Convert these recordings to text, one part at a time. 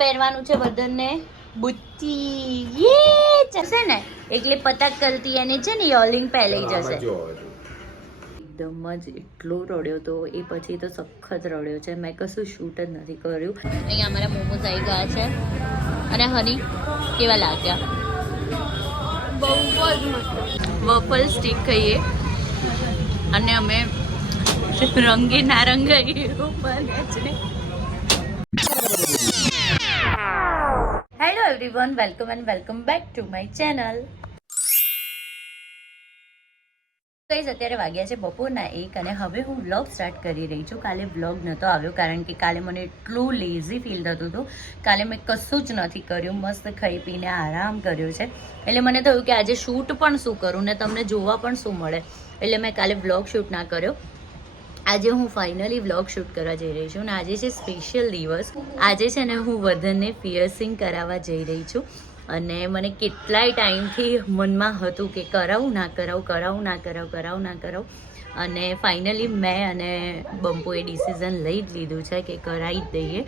પહેરવાનું છે વર્ધનને બુચ્ચી યે જશે ને એટલે પતંગ કરતી અને છે ને યોલિંગ પહેલાઈ જશે. એકદમ જ એટલો રડ્યો તો એ પછી તો સખત રડ્યો છે. મેં કશું શૂટ જ નથી કર્યું. અહીંયા અમારા મોમોઝ આવી ગયા છે અને હની કેવા લાગ્યા? બહુ જ મસ્ત. વફલ સ્ટીક ખાઈએ અને અમે રંગે નારંગી એવું બને છે. Hello everyone, welcome and welcome back to my channel. Guys અત્યારે વાગ્યા છે બપોરના 1 અને હવે હું વ્લોગ સ્ટાર્ટ કરી રહી છું. કાલે વ્લોગ નહોતો આવ્યો કારણ કે કાલે મને એટલું લેઝી ફીલ થતું હતું. કાલે મેં કશું જ નથી કર્યું, મસ્ત ખાઈ પીને આરામ કર્યો છે. એટલે મને થયું કે આજે શૂટ પણ શું કરું ને તમને જોવા પણ શું મળે, એટલે મેં કાલે વ્લોગ શૂટ ના કર્યો. આજે હું ફાઇનલી વ્લોગ શૂટ કરવા જઈ રહી છું અને આજે છે સ્પેશિયલ દિવસ. આજે છે ને હું વર્ધનને પિયર્સિંગ કરાવવા જઈ રહી છું અને મને કેટલાય ટાઈમથી મનમાં હતું કે કરાવું ના કરાવું અને ફાઇનલી મેં અને બંપોએ ડિસિઝન લઈ જ લીધું છે કે કરાવી જ દઈએ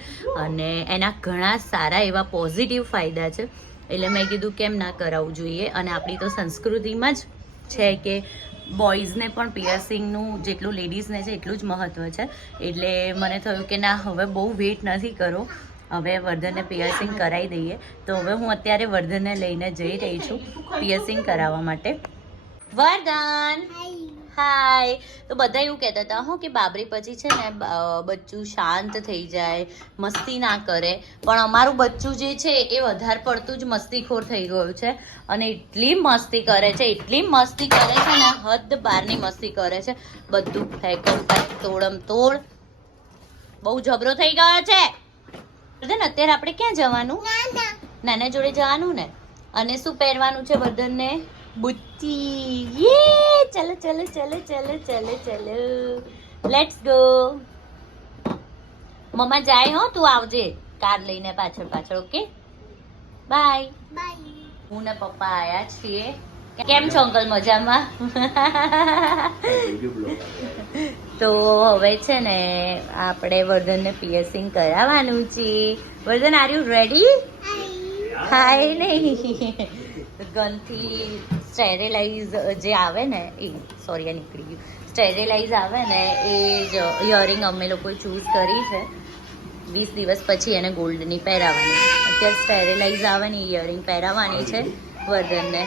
અને એના ઘણા સારા એવા પોઝિટિવ ફાયદા છે. એટલે મેં કીધું કેમ ના કરાવવું જોઈએ. અને આપણી તો સંસ્કૃતિમાં જ છે કે બોયઝને પણ પિયર્સિંગનું જેટલું લેડીઝને છે એટલું જ મહત્ત્વ છે. એટલે મને થયું કે ના, હવે બહુ વેઇટ નથી કરો, હવે વર્ધનને પિયર્સિંગ કરાવી દઈએ. તો હવે હું અત્યારે વર્ધનને લઈને જઈ રહી છું પિયર્સિંગ કરાવવા માટે. વર્ધન હાય. તો બધા એવું કહેતા હતા કે બાબરી પછી છે ને બચ્ચું શાંત થઈ જાય, મસ્તી ના કરે, પણ અમારું બચ્ચું જે છે એ વધારે પડતું જ મસ્તીખોર થઈ ગયું છે અને એટલી મસ્તી કરે છે ને હદ બહારની મસ્તી કરે છે. બધું ફેંકમ ફેંક, તોડમ તોડ, બહુ જબરો થઈ ગયો છે. વર્ધન અત્યારે આપણે ક્યાં જવાનું? નાના જોડે જવાનું ને. અને શું પહેરવાનું છે વર્ધનને? બુચ્ચી યે. ચલો ચલો ચલો ચલો ચલો ચલો, લેટ્સ ગો. મમ્મા જાય હો, તું આવજે કાર લઈને પાછળ પાછળ. Okay bye bye. હું ને પપ્પા આયા છીએ. કેમ છો અંકલ? મજામાં? તો હવે છે ને આપણે વર્ધનને પિયર્સિંગ કરાવવાનું છે. વર્ધન, આર યુ રેડી? હાય નહીં, ગનથી સ્ટેરિલાઇઝ જે આવે ને એ, સોરી આ નીકળી ગયું, સ્ટેરિલાઇઝ આવે ને એ જ ઇયરિંગ અમે લોકોએ ચૂઝ કરી છે. 20 દિવસ પછી એને ગોલ્ડની પહેરાવાની. અત્યારે સ્ટેરિલાઇઝ આવે ને ઇયરિંગ પહેરાવાની છે વર્ધનને.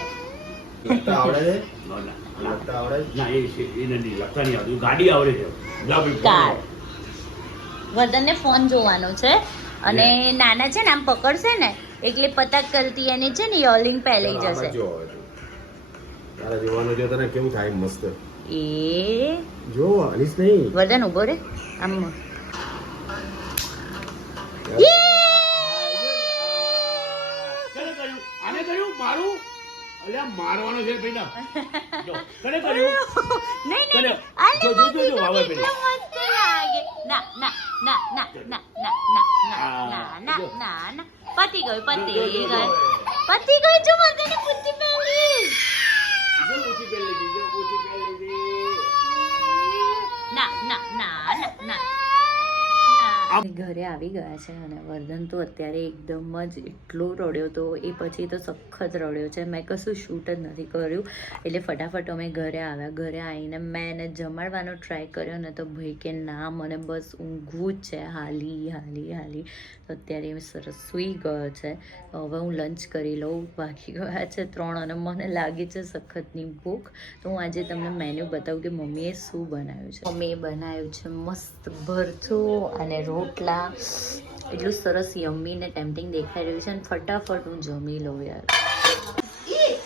વર્ધનને ફોન જોવાનો છે અને નાના છે ને આમ પકડશે ને એટલે પતંગ કરતી એને છે ને યોલિંગ પહેલાઈ જશે. જોવાનું છે તને કેવું થાય મસ્ત. એ જો અલીસ નહીં. વર્ધન ઉભો રે આમ. મારવાનો છે પેલા. જો કરે કર્યું. નહીં નહીં, આ જો જો જો વાવે પેલી. મસ્ત લાગે. ના ના ના ના ના ના ના ના ના ના ના. પતી ગયું જો વર્ધને પૂછી પહેરી. જો પૂછી પહેરી ના ના ના ના ના. ઘરે આવી ગયા છે અને વર્ધન તો અત્યારે એકદમ જ એટલો રડ્યો તો એ પછી તો સખત રડ્યો છે. મેં કશું શૂટ જ નથી કર્યું. એટલે ફટાફટ અમે ઘરે આવ્યા. ઘરે આવીને મેં એને જમાડવાનો ટ્રાય કર્યો ને તો ભાઈ કે ના, મને બસ ઊંઘવું જ છે, હાલી. તો અત્યારે એ સરસ સૂઈ ગયો છે. હવે હું લંચ કરી લઉં. વાગી ગયા છે 3 અને મને લાગી છે સખતની ભૂખ. તો હું આજે તમને મેન્યુ બતાવું કે મમ્મીએ શું બનાવ્યું છે. મમ્મીએ બનાવ્યું છે મસ્ત ભરથું અને રોટલા. એટલું સરસ યમ્મી ને ટેમ્પટિંગ દેખાઈ રહ્યું છે અને ફટાફટ હું જમી લઉં યાર.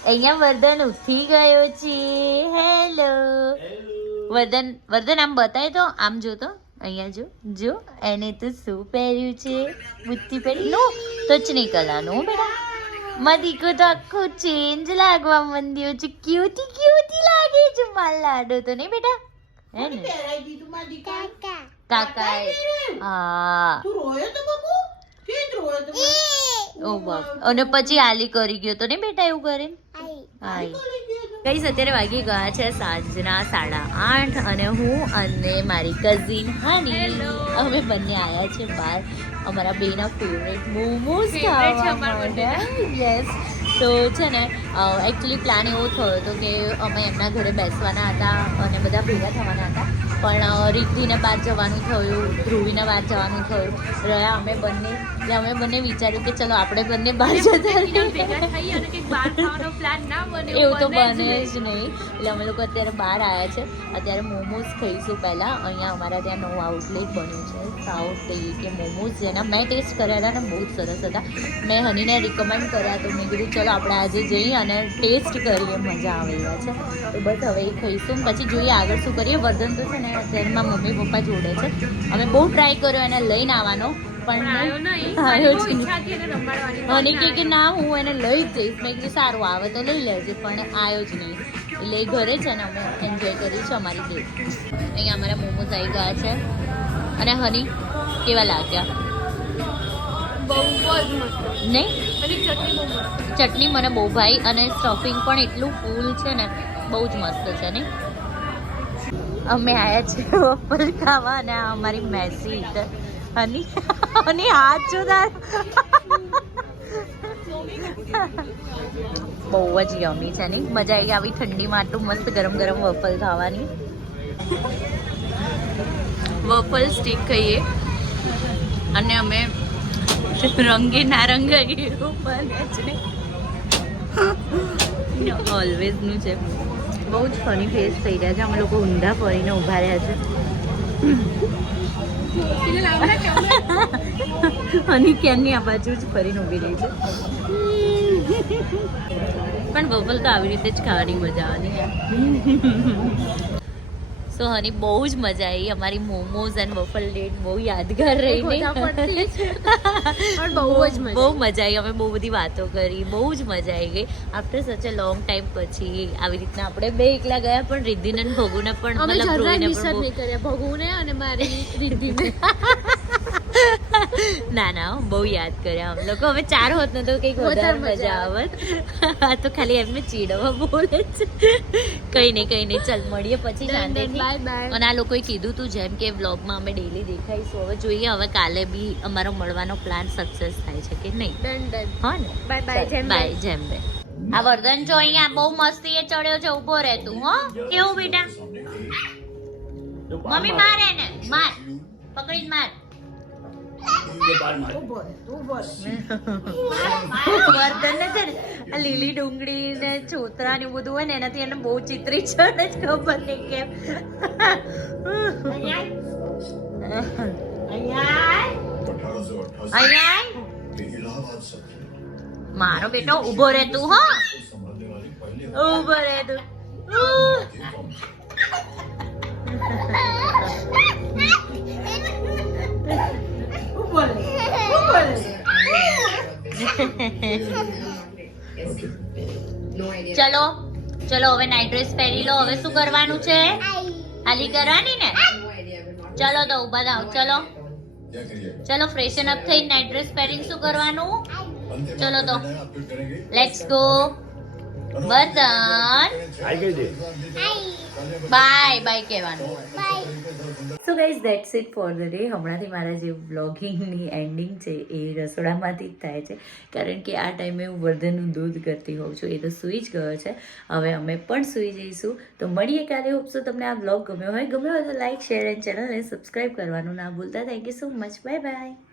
અહીંયા વર્ધન ઉઠી ગયો છે. હેલો વર્ધન, આમ બતાય તો, આમ જો તો, અહીંયા જો એને તો શું પહેર્યું છે? બુટ્ટી પહેરી. નો ટચ નહીં કરવાનું બેટા. મદીકો તો આખું ચેન્જ લાગવા માંડ્યો છે. ક્યુટી લાગે છે. માલ લાડો તો નહીં બેટા, હે ને? કાકા હા. ઓ બાપ. અને પછી આલી કરી ગયો તો નહીં બેટા એવું કરે? હાય કઈ અત્યારે વાગી ગયા છે સાંજના 8:30 અને હું અને મારી કઝિન હાની અમે બંને આવ્યા છે બહાર અમારા બેના ફેવરેટ મોમોઝ ખાવા માટે યસ તો છે ને એકચ્યુઅલી પ્લાન એવો થયો હતો કે અમે એમના ઘરે બેસવાના હતા અને બધા ભેગા થવાના હતા પણ રિદ્ધિને બહાર જવાનું થયું ધ્રુવીને બહાર જવાનું થયું રહ્યા અમે બંને વિચાર્યું કે ચલો આપણે બંને બહાર જતા એવું તો બને જ નહીં એટલે અમે લોકો અત્યારે બહાર આવ્યા છે અત્યારે મોમોઝ ખાઈશું પહેલાં અહીંયા અમારા ત્યાં નવું આઉટલેટ બન્યું છે સાઉથ કે મોમોઝ જેના મેં ટેસ્ટ કર્યા હતા ને બહુ જ સરસ હતા મેં હનીને રિકમેન્ડ કર્યા તો મેં કીધું ચલો આપણે આજે જઈએ અને ટેસ્ટ કરીએ મજા આવે એવા છે તો બસ હવે એ ખાઈશું પછી જોઈએ આગળ શું કરીએ વર્ધન તો છે ને અત્યારે મારા મમ્મી પપ્પા જોડે છે અમે બહુ ટ્રાય કર્યો એને લઈને આવવાનો પણ હની કે ના હું એને લઈ જ જઈશ મેં કીધું સારું આવે તો લઈ લેજે પણ આવ્યો જ નહીં એટલે એ ઘરે છે ને અમે એન્જોય કરીશું અમારી ડેટ અહીંયા અમારા મોમોઝ આવી ગયા છે અને હની કેવા લાગ્યા નહીં ચટણી મને બહુ ભાઈ અને સ્ટફિંગ પણ એટલું ફૂલ છે ને બહુ જ મસ્ત છે નહીં અમે આવ્યા છે વફલ ખાવા અને આ અમારી મેસી હની હાથ જોદાર બહુ જ યમી છે નહીં મજા આવી આવી ઠંડીમાં આટલું મસ્ત ગરમ ગરમ વફલ ખાવાની વફલ સ્ટીક ખાઈએ અને અમે રંગે નારંગી એવું બને છે ઓલવેઝનું છે બહુ જ ફની ફેસ થઈ રહ્યા છે અમે લોકો ઊંધા ફરીને ઊભા રહ્યા છે અને ક્યાંની આ બાજુ જ ફરીને ઊભી રહી છે પણ બબલ તો આવી રીતે જ ખાવાની મજા આવવાની સો હની બહુ જ મજા આવી અમારી મોમોઝ એન્ડ વફલ ડેટ બહુ યાદગાર રહી બહુ મજા આવી અમે બહુ બધી વાતો કરી બહુ જ મજા આવી ગઈ આફ્ટર સચ અ લોંગ ટાઈમ પછી આવી રીતના આપણે બે એકલા ગયા પણ રિદ્ધિને અને ભગુને પણ ભગુને અને મારી રિદ્ધિને ના ના બહુ યાદ કર્યા અમે લોકો હવે 4 હોત ને તો કંઈક વધારે મજા આવત આ તો ખાલી એમને ચીડવા બોલે છે કઈ નહીં ચાલ મળીએ પછી શાંતિથી અને આ લોકોએ કીધું તું જેમ કે વ્લોગમાં અમે ડેલી દેખાઈશું હવે જોઈએ હવે કાલે બી અમારો મળવાનો પ્લાન સક્સેસ થાય છે કે નહીં હા ને બાય જેમ બે આ વર્ધન જો અહીંયા બહુ મસ્તી એ ચડ્યો છે ઊભો રહે તું હો કેવું બેટા મમ્મી મારે ને માર પકડીને માર વર્ધન છે ને આ લીલી ડુંગળી ને છોતરા ને બધું હોય ને એનાથી એને બહુ ચિત્રી ચડે જ ખબર નહીં કેમ મારો બેટો ઉભો રહે તું હો ઉભો રહે તું ચલો ચલો હવે નાઈટ ડ્રેસ પહેરી લો હવે શું કરવાનું છે હાલી કરવાની ને ચલો તો ઉભા થાવ ચલો ચલો ફ્રેશન અપ થઈ નાઈટ ડ્રેસ પહેરીને શું કરવાનું ચલો તો let's go Vardhan bye bye કહેવાનું so guys that's it for the day હમણાંથી મારા જે વ્લોગિંગની એન્ડિંગ છે એ રસોડામાંથી જ થાય છે કારણ કે આ ટાઈમે હું વર્ધનનું દૂધ કરતી હોઉં છું એ તો સૂઈ જ ગયો છે હવે અમે પણ સૂઈ જઈશું તો મળીએ કાલે હોપસો તમને આ વ્લોગ ગમ્યો હોય તો લાઈક શેર એન્ડ ચેનલને સબસ્ક્રાઈબ કરવાનું ના ભૂલતા thank you so much bye bye